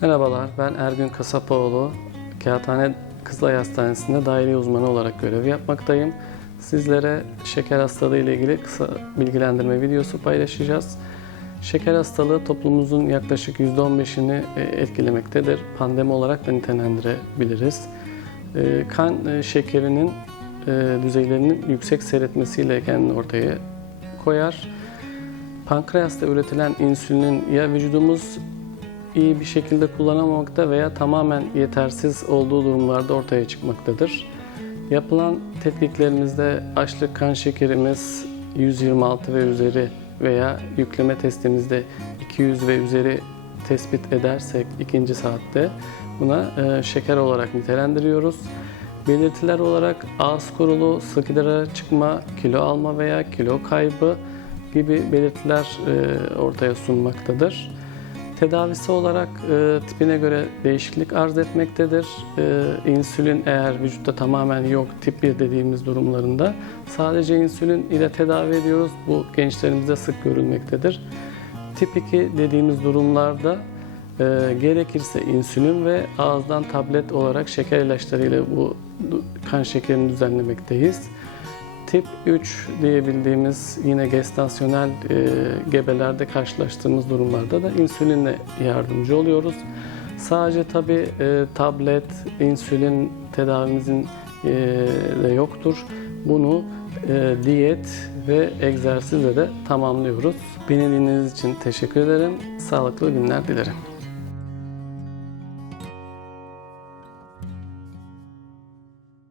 Merhabalar, ben Ergün Kasapoğlu. Kağıthane Kızılay Hastanesi'nde daire uzmanı olarak görev yapmaktayım. Sizlere şeker hastalığı ile ilgili kısa bilgilendirme videosu paylaşacağız. Şeker hastalığı toplumumuzun yaklaşık %15'ini e, etkilemektedir. Pandemi olarak da nitelendirebiliriz. E, Kan e, şekerinin düzeylerinin yüksek seyretmesiyle kendini ortaya koyar. Pankreasta üretilen insülinin ya vücudumuz iyi bir şekilde kullanamamakta veya tamamen yetersiz olduğu durumlarda ortaya çıkmaktadır. Yapılan tetkiklerimizde açlık kan şekerimiz 126 ve üzeri veya yükleme testimizde 200 ve üzeri tespit edersek ikinci saatte buna e, şeker olarak nitelendiriyoruz. Belirtiler olarak ağız kurulu, sık çıkma, kilo alma veya kilo kaybı gibi belirtiler e, ortaya sunmaktadır. Tedavisi olarak e, tipine göre değişiklik arz etmektedir. E, insülin eğer vücutta tamamen yok, tip 1 dediğimiz durumlarında sadece insülin ile tedavi ediyoruz. Bu gençlerimizde sık görülmektedir. Tip 2 dediğimiz durumlarda e, gerekirse insülin ve ağızdan tablet olarak şeker ilaçlarıyla bu kan şekerini düzenlemekteyiz. Tip 3 diyebildiğimiz yine gestasyonel e, gebelerde karşılaştığımız durumlarda da insülinle yardımcı oluyoruz. Sadece tabi tablet, insülin tedavimizin e, de yoktur. Bunu e, diyet ve egzersizle de tamamlıyoruz. Beni dinlediğiniz için teşekkür ederim. Sağlıklı günler dilerim.